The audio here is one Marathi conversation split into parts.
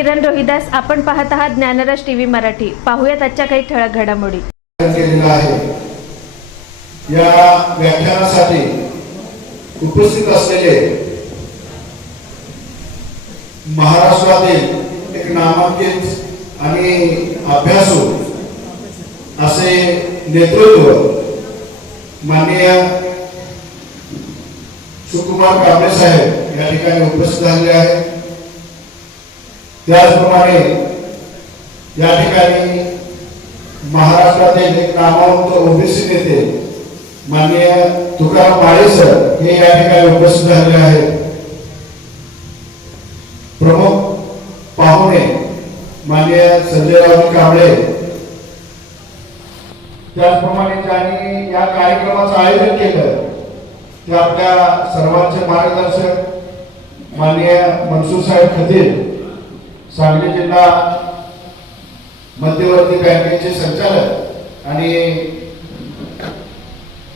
किरण रोहिदास आपण पाहत आहात ज्ञानराज टीव्ही मराठी. पाहूयात आजच्या काही ठळक घडामोडी. केलेला आहे या व्याख्यानासाठी उपस्थित असलेले महाराष्ट्रातील एक नामांकित आणि अभ्यासू असे नेतृत्व माननीय सुकुमार कांबळे साहेब या ठिकाणी उपस्थित झालेले आहेत. त्याचप्रमाणे या ठिकाणी महाराष्ट्रातील एक नामवंत ओबीसी नेते माननीय तुकाराम माळे सर हे या ठिकाणी उपस्थित झाले आहेत. प्रमुख पाहुणे माननीय संजयराव कांबळे. त्याचप्रमाणे ज्यांनी या कार्यक्रमाचं आयोजन केलं ते आपल्या सर्वांचे मार्गदर्शक माननीय मनसूर साहेब खतीर सांगली जिल्हा मध्यवर्ती बँकेचे संचालक आणि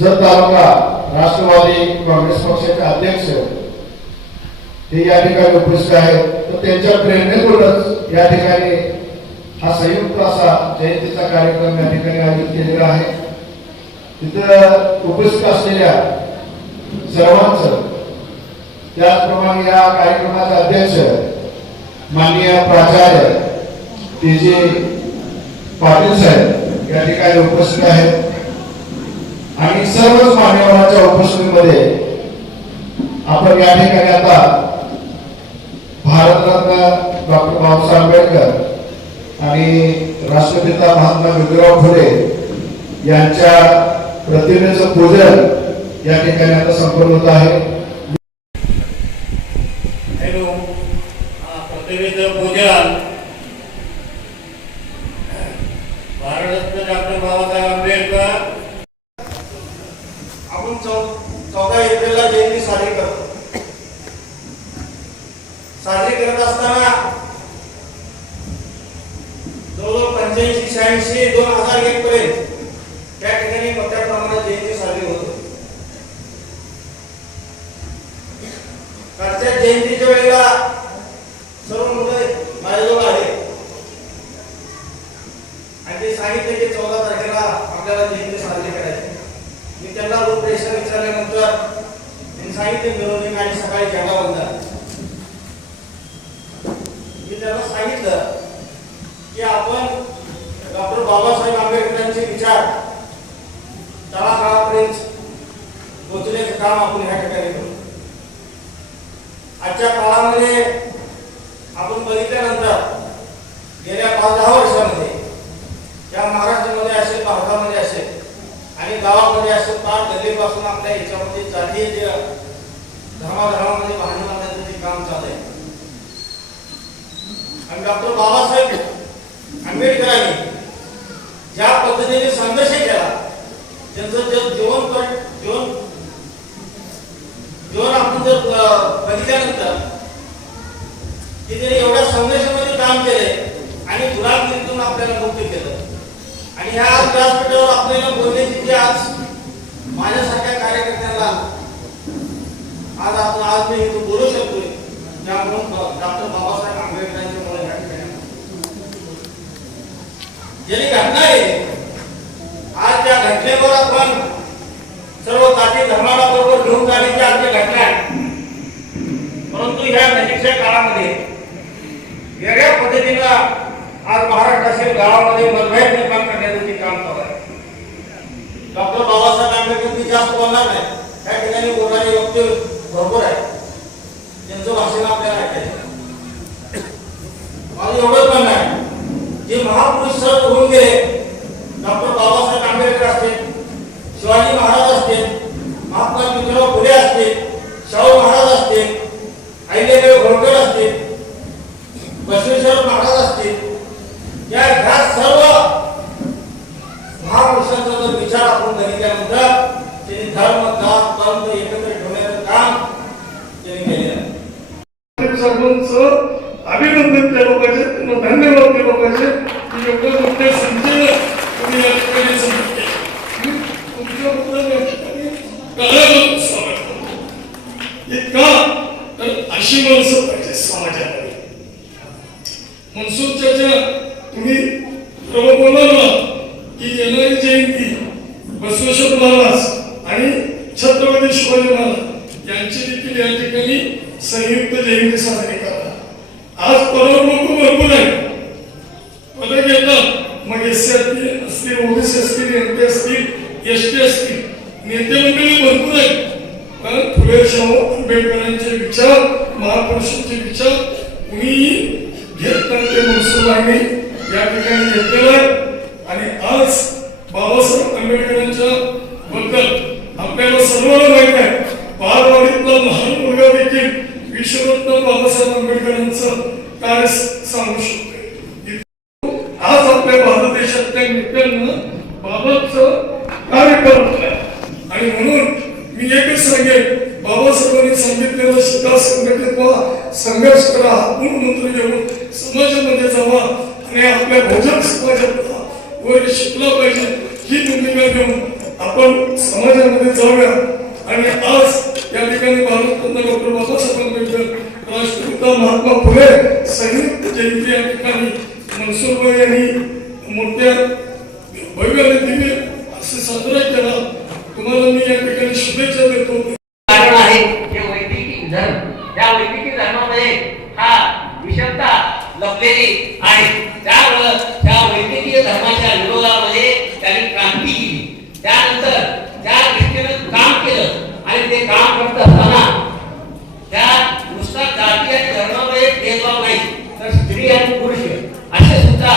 जत तालुका राष्ट्रवादी काँग्रेस पक्षाचे अध्यक्ष. हे या ठिकाणी उपस्थित आहेत. तर त्यांच्या प्रेरणेतूनच या ठिकाणी हा संयुक्त असा जयंतीचा कार्यक्रम या ठिकाणी आयोजित केलेला आहे. तिथं उपस्थित असलेल्या सर्वांचं त्याचप्रमाणे या कार्यक्रमाचे अध्यक्ष माननीय प्राचार्य टी जे पाटील साहेब या ठिकाणी उपस्थित आहेत. आणि सर्वच मान्यवरांच्या उपस्थितीमध्ये आपण या ठिकाणी आता भारतरत्न डॉक्टर बाबासाहेब आंबेडकर आणि राष्ट्रपिता महात्मा ज्योतिराव फुले यांच्या प्रतिमेचं पूजन या ठिकाणी आता संपन्न होत आहे. हा, पूजन. भारतरत्न डॉक्टर बाबासाहेब आंबेडकर. आपण चौ- चौदा एप्रिलला जयंती साजरी करतो. साजरी करत असताना जवळजवळ पंच्याऐंशी शहाऐंशी दोन हजार एक पर्यंत त्या ठिकाणी मोठ्या प्रमाणात जयंती साजरी होतो कालच्या जयंतीच्या वेळेला सर्व मुलं माझ्याजवळ आले आणि ते सांगितले की चौदा तारखेला आपल्याला जयंती साजरी करायची मी त्यांना रूपरेषा विचारल्यानंतर त्यांनी सांगितले मिरवणूक आणि सकाळी झेंडावंदन मी त्यांना सांगितलं की आपण डॉक्टर बाबासाहेब आंबेडकरांचे विचार तळागाळापर्यंत काम आपण ह्या ठिकाणी करू. आजच्या काळामध्ये आपण बघितल्यानंतर गेल्या पाच दहा वर्षामध्ये या महाराष्ट्रामध्ये असेल भारतामध्ये असेल आणि गावामध्ये असेल पाच गल्लीपासून आपल्या याच्यामध्ये जातीय जे धर्माधर्मामध्ये भांडण आणण्याचं जे काम चालू आहे आणि डॉक्टर बाबासाहेब आंबेडकरांनी ज्या पद्धतीने संघर्ष केला त्यांचं जे जीवन पण जीवन जीवन आपण जर अ, बघितल्यानंतर की त्यांनी एवढ्या संघर्षामध्ये काम केले आणि गुलामगिरीतून आपल्याला मुक्त केलं आणि ह्या आज व्यासपीठावर आपल्याला बोलण्याची जी आज माझ्यासारख्या कार्यकर्त्यांना आज आपण आज मी इथं बोलू शकतोय. त्यामुळं डॉक्टर बाबासाहेब आंबेडकरांच्या मुळे या ठिकाणी ज्याची घटना आहे आज त्या घटनेवर आपण सर्व जाती धर्माला बरोबर घेऊन जाण्याची आज घटना आहे परंतु ह्या नजीकच्या काळामध्ये वेगळ्या पद्धतीनं आज महाराष्ट्रातील गावामध्ये मतभेद निर्माण करण्याचं जे काम चालू आहे डॉक्टर बाबासाहेब आंबेडकर मी जास्त बोलणार नाही. त्या ठिकाणी बोलणारे व्यक्ती भरपूर आहे त्यांचं भाषण आपल्याला ऐकायचं माझं एवढंच म्हणणं आहे. जे महापुरुष सर्व होऊन गेले डॉक्टर बाबासाहेब आंबेडकर असतील शिवाजी महाराज असतील महात्मा ज्योतिराव फुले असतील शाहू महाराज असतील अहिल्यादेवी होळकर असतील बसवेश्वर महाराज असतील या ह्या सर्व महापुरुषांचा जर विचार आपण बघितल्यानंतर त्यांनी धर्म जात पंथ एकत्र ठेवण्याचं काम त्यांनी केलेलं आहे सर्वांचं अभिनंदन केलं पाहिजे त्यांना धन्यवाद दिला पाहिजे की एवढं मोठ्या संख्येनं तुम्ही या ठिकाणी संगीत केलं. तुमच्याबद्दल या ठिकाणी कळालं समाजाला. हे का तर अशी माणसं पाहिजे समाजामध्ये मनसूर चाचा तुम्ही सर्व बोलावला की येणारी जयंती बसवेश्वर महाराज आणि छत्रपती शिवाजी महाराज यांची देखील या ठिकाणी संयुक्त जयंती साजरी करतात. आज परत लोक भरपूर आहेत. परत येतात मग एस सी असतील ओबीसी असतील एमपी असतील एस टी असतील नेते मंडळी भरपूर आहेत. पण फुले शाहू आंबेडकरांचे विचार महापुरुषांचे विचार कुणीही घेत नाही ते मनसुबाने या ठिकाणी घेतलेलं आहे. आणि आज बाबासाहेब आंबेडकरांच्या बद्दल आपल्याला सर्वांना माहीत आहे. पारवाडीतला लहान विश्वरत्न बाबासाहेब आंबेडकरांचं कार्य सांगू शकतो आज आपल्या भारत देशातल्या नेत्यांना बाबाचं कार्य करत आणि म्हणून मी एकच सांगेन बाबासाहेबांनी सांगितलेलं शिका संघटित व्हा संघर्ष करा आपण मंत्र घेऊन समाजामध्ये जावा आणि आपल्या भोजन समाजातला वर शिकला पाहिजे ही भूमिका घेऊन आपण समाजामध्ये जाऊया. आणि आज या ठिकाणी भारतरत्न डॉक्टर बाबासाहेब राष्ट्रपिता महात्मा फुले संयुक्त जयंती या ठिकाणी मनसुरबाई यांनी मोठ्या भव्य आणि असे साजरा केला. तुम्हाला मी या ठिकाणी शुभेच्छा देतो. कारण आहे जे वैदिक धर्म त्या वैदिक धर्मामध्ये हा विषमता लपलेली आहे. त्यामुळं त्या वैद्यकीय धर्माच्या विरोधामध्ये त्यांनी क्रांती केली. त्यानंतर त्या दृष्टीनं काम केलं आणि ते काम करत असताना त्या नुसता जाती आणि धर्मामध्ये भेदभाव नाही तर स्त्री आणि पुरुष असे सुद्धा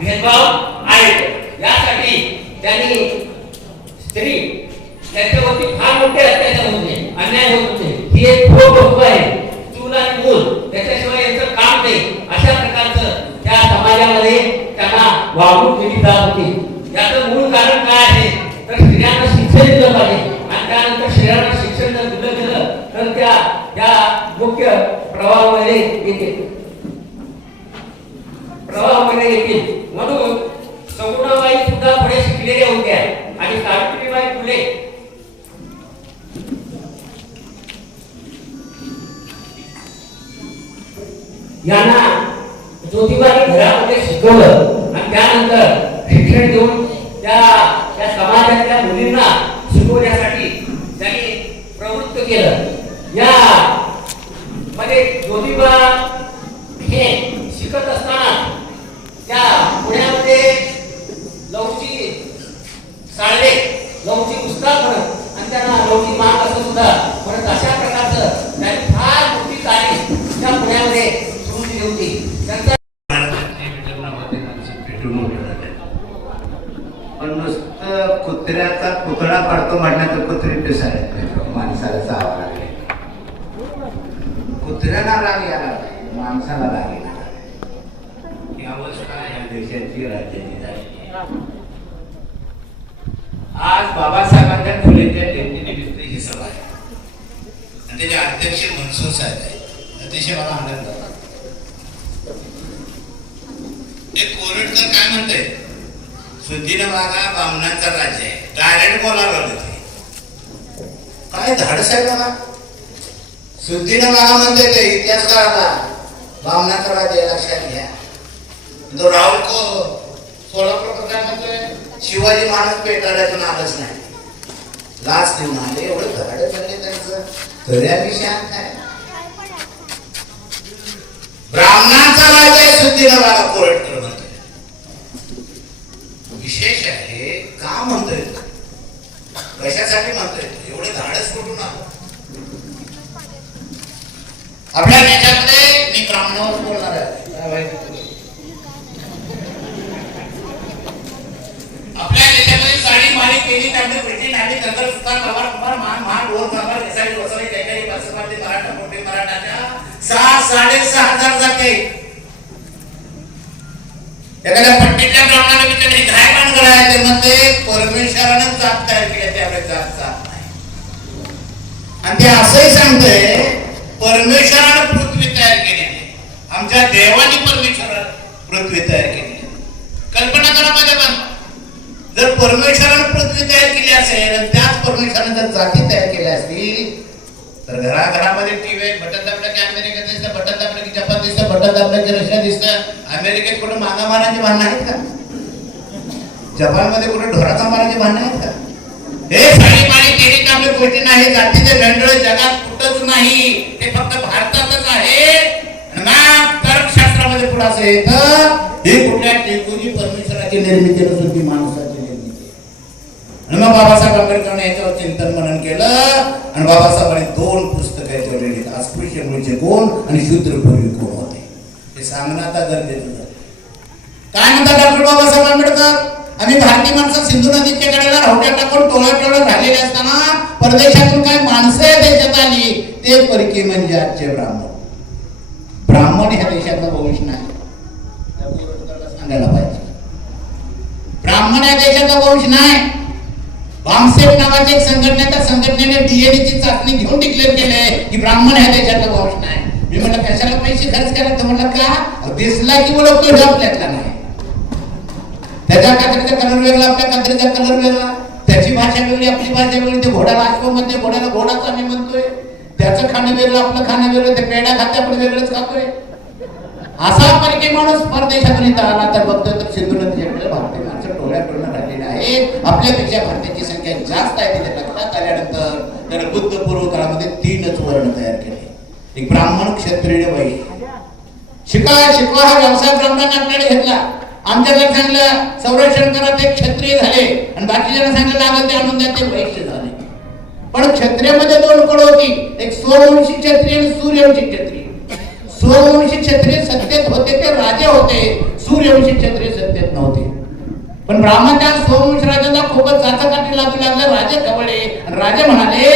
भेदभाव आहेत. यासाठी त्यांनी स्त्री त्याच्यावरती फार मोठे अत्याचार होते अन्याय होत होते ही एक ठोक गोष्ट आहे. चूल आणि मूल त्याच्याशिवाय यांचं काम नाही. अशा प्रकारचं त्या समाजामध्ये त्यांना वागणूक दिली जात होती. याचं मूळ कारण काय आहे? तर स्त्रियांना शिक्षण दिलं पाहिजे. आणि त्यानंतर स्त्रियांना शिक्षण जर दिलं गेलं तर त्या त्या मुख्य प्रवाहामध्ये येते येतील प्रवाहामध्ये येतील. म्हणून सगुणाबाई सुद्धा पुढे शिकलेल्या होत्या आणि सावित्रीबाई फुले. यांना ज्योतिबाई घरामध्ये शिकवलं. आणि त्यानंतर शिक्षण देऊन त्या त्या समाजातल्या मुली शिकवण्यासाठी त्यांनी प्रवृत्त केलं या मध्ये ज्योतिबा हे शिकत असताना त्या पुण्यामध्ये लवची साळवे लवची उस्ताद म्हणत आणि त्यांना लवची माग असं सुद्धा म्हणत अशा प्रकारचं त्यांनी फार मोठी तारीख त्या पुण्यामध्ये सुरू केली होती त्यांचा पण नुसतं कुत्र्याचा पुतळा पडतो म्हणण्याचं कुत्री पिसाळ्यात माणसाला चावा लागले. कुत्र्याला राग यायला माणसाला राग येणार ही अवस्था या देशाची राज्याची झाली. आज बाबासाहेबांच्या फुलेच्या जयंतीनिमित्त ही सभा आहे. आणि त्याचे अध्यक्ष मनसूर साहेब आहेत. अतिशय मला आनंद झाला ते कोरडकर काय म्हणते सुधीनं वागा बामणांचा राज्य आहे. डायरेक्ट बोलावलं ते. काय धाडस आहे बघा सुधीनं वागा म्हणते ते इतिहासकाराला बामणांचा राज्य लक्षात घ्या. तो राहुल को सोलापूर काय म्हणतोय शिवाजी महाराज पेटाड्यातून आलंच नाही. लाच देऊन आले एवढं धडाडे झाले त्यांचं. तरी विषयात काय ब्राह्मणांचा राजा आहे सुधीनं वागा कोरडकर म्हणतोय विशेष आहे का म्हणतोय तो? कशासाठी म्हणतोय तो? एवढे धाडस कुठून आलं आपल्या देशामध्ये मी ब्राह्मणावर बोलणार आहे. आपल्या देशामध्ये साडी मारी केली त्यामध्ये ब्रिटिश आणि दंगल सुतार कवार कुमार मान मान ओर कामार केसारी वसले कैकारी बसमाते मराठा मोठे मराठाच्या सहा साडेसहा हजार जाते. एखाद्या पट्टीतल्या ब्राह्मणाला विचारले काय पण ते म्हणते परमेश्वरानं जात तयार केली त्यावेळेस जात जात नाही. आणि ते असंही सांगतोय परमेश्वरानं पृथ्वी तयार केली आहे. आमच्या देवाने परमेश्वरानं पृथ्वी तयार केली कल्पना करा माझ्या पण. जर परमेश्वरानं पृथ्वी तयार केली असेल आणि त्याच परमेश्वरानं जर जाती तयार केल्या असतील तर घराघरामध्ये टीव्ही बटन दाबलं की अमेरिकेत दिसतं बटन दाबलं की जपान दिसतं बटन दाबलं की रशिया दिसतं. अमेरिकेत कुठं मागा मागामारांची भांडणं आहेत का? जपानमध्ये कुठे ढोराचा मारायचे भांडणं आहेत का? हे साडी केली कामे गोष्टी नाही जातीचे लंडळ जगात कुठंच नाही. ते फक्त भारतातच आहे. तर्कशास्त्रामध्ये पुढे असं येतं हे कुठल्या टेकूनी परमेश्वराची निर्मिती नसून ती माणसाची निर्मिती. आणि मग बाबासाहेब आंबेडकरांनी याच्यावर चिंतन मनन केलं. आणि बाबासाहेबांनी दोन पुस्तकं याच्यावर लिहिली अस्पृश्य मूळचे कोण आणि शूद्रपूर्वी कोण होते? हे सांगणं आता गरजेचं झालं. काय म्हणतात डॉक्टर बाबासाहेब आंबेडकर? आम्ही भारतीय माणसं सिंधू नदीच्या कडेला रावट्या टाकून टोळा टोळा राहिलेले असताना परदेशातून काय माणसं या देशात आली ते परकी म्हणजे आजचे ब्राह्मण. ब्राह्मण ह्या देशाचा भविष्य नाही. सांगायला पाहिजे. ब्राह्मण या देशाचा वंश नाही. बामसेफ नावाची एक संघटना त्या संघटनेने डीएनए ची चाचणी घेऊन डिक्लेअर केले की ब्राह्मण ह्या देशाचा वंश नाही. मी म्हटलं कशाला पैसे खर्च करायचं म्हणलं का? दिसला की ओळखतो हे आपल्यातला नाही त्याच्या कात्रीचा कलर वेगळा आपल्या कात्रीचा कलर वेगळा. त्याची भाषा वेगळी आपली भाषा वेगळी. ते घोड्याला अश्व म्हणते घोड्याला घोडाच आम्ही म्हणतोय. त्याचं खाणं वेगळं आपलं खाणं वेगळं ते पेढा खाते आपण वेगळंच खातोय. असा परकी माणूस परदेशातून इथं आला तर बघतोय तर सिंधू नदीच्याकडे भारतीय माणसं टोळ्या टोळ्या राहिलेले आहेत. आपल्यापेक्षा भारताची संख्या जास्त आहे तिथे. लक्षात आल्यानंतर त्याने बुद्ध पूर्व काळामध्ये तीनच वर्ण तयार केले. एक ब्राह्मण क्षत्रिय वैश्य. शिका शिकवा हा व्यवसाय ब्राह्मणांनी घेतला. आमच्याकडे सांगलं संरक्षण करा ते क्षत्रिय झाले. आणि बाकीच्यांना सांगितलं लागत ते आणून द्या ते वैश्य झाले. पण क्षत्रियमध्ये दोन कड होती. एक सोमवंशी क्षत्रिय आणि सूर्यवंशी क्षत्रिय सोमवंशी क्षत्रिय सत्तेत होते ते राजे होते. सूर्यवंशी क्षत्रिय सत्तेत नव्हते. पण ब्राह्मणच्या सोमवंश राजाला खूपच जाचाकाठी लागू लागले. राजे कवळे आणि राजे म्हणाले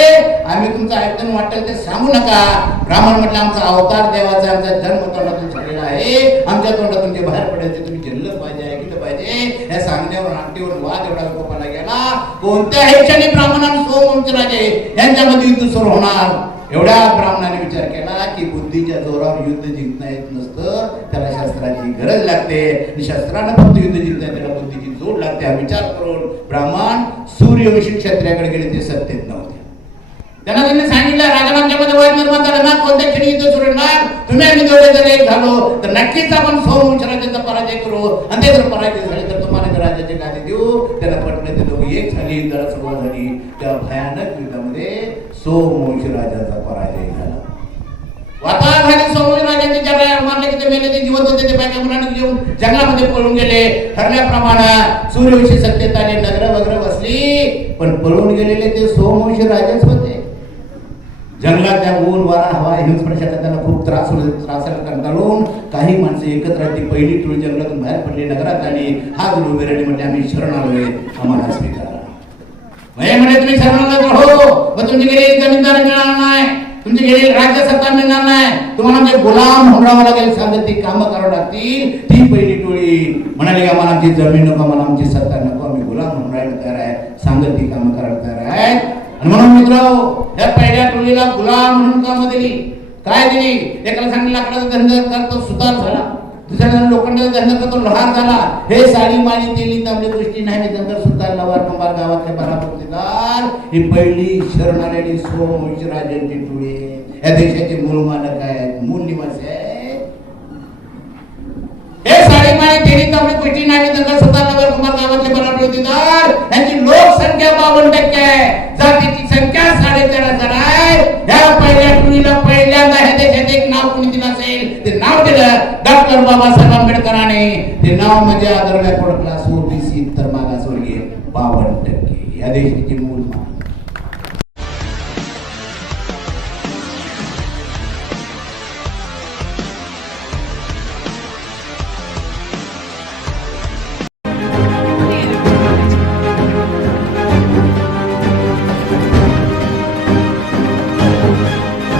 आम्ही तुमचं ऐकून वाटेल ते सांगू नका. ब्राह्मण म्हटलं आमचा अवतार देवाचा आमचा जन्म तोंडातून झालेला आहे. आमच्या तोंडातून जे बाहेर पडायचे तुम्ही झेललं पाहिजे ऐकलं पाहिजे. या सांगण्यावर नाट्यवर वाद एवढा गोपाला गेला. कोणत्याही क्षणी ब्राह्मण आणि सोमवंश राजे यांच्यामध्ये युद्ध सुरू होणार. एवढ्या ब्राह्मणाने विचार केला की बुद्धीच्या जोरावर युद्ध जिंकता येत नसतं. त्याला शस्त्राची गरज लागते. आणि शस्त्रानं फक्त युद्ध जिंकता त्याला बुद्धीची जोड लागते. विचार करून ब्राह्मण सूर्यवंशी क्षत्रियाकडे गेले ते सत्तेत नव्हते. त्यांना त्यांनी सांगितलं राजमांच्यामध्ये वाद निर्माण झाला. ना कोणत्या क्षणी युद्ध सोडणार तुम्ही आम्ही दोघे जर एक झालो तर नक्कीच आपण सोमवंश राजाचा पराजय करू. आणि ते जर पराजय झाले तर तुम्हाला जर राजाचे गादी देऊ. त्याला पटलं ते दोघे एक झाली युद्धाला सुरुवात झाली. त्या भयानक युद्धामध्ये सोमवंश राजाचा पराजय झाला. वातावरण झाली सोमवंश राजांनी ज्याला मारले की ते मेले ते जिवंत होते ते बायका मुलांना घेऊन जंगलामध्ये पळून गेले. ठरल्याप्रमाणे सूर्यवंशी सत्तेत नगर वगैरे बसली. पण पळून गेलेले ते सोमवंशी राजेच होते. जंगलात त्या ऊन वारा हवा हिमस्पर्शाचा त्यांना खूप त्रास होत त्रासाला कंटाळून काही माणसं एकत्र ती पहिली टोळी जंगलातून बाहेर पडली नगरात आली. हा गुरु बिराणी म्हणजे आम्ही शरण आलोय आम्हाला स्वीकारा. म्हणजे म्हणे तुम्ही शरण आलात हो. पण तुमची गेली जमीनदार मिळणार नाही. तुमची गेली राज्य सरकार मिळणार नाही. तुम्हाला म्हणजे गुलाम होणावं लागेल सांगत ती कामं करावं लागतील. ती पहिली टोळी. म्हणाली की आम्हाला आमची जमीन नको आम्हाला आमची सरकार नको आम्ही गुलाम म्हणून राहायला तयार आहे. सांगत ती कामं करायला तयार आहे. आणि म्हणून मित्र या पहिल्या टोळीला गुलाम म्हणून कामं दिली? काय दिली? एकाला सांगितलं लाकडाचा धंदा करतो सुतार झाला. दुसऱ्या जण लोखंडाचा धंदा करतो लहान झाला. हे साडी माळी तर आपली गोष्टी नाही नंतर सुतार लवार कंबार गावातले बराबरतीदार ही पहिली शरण आलेली सोमवंशी राजांची टोळी या देशाचे मूळ मालक आहेत. मूळ निवासी आहेत. हे साडेमाळे तेरी तांबडी गोष्टी नाही नंतर सुतार लवार कंबार गावातले बराबरतीदार यांची लोकसंख्या बावन्न टक्के आहे. जातीची संख्या साडेचार हजार आहे. या पहिल्या टोळीला पहिल्यांदा ह्या देशात एक नाव कोणी दिलं असेल ते नाव दिलं डॉक्टर बाबासाहेब आंबेडकरांनी. ते नाव म्हणजे आदर बॅकवर्ड क्लास ओबीसी तर मागासवर्गीय बावन्न टक्के. या देशाची मूळ माणूस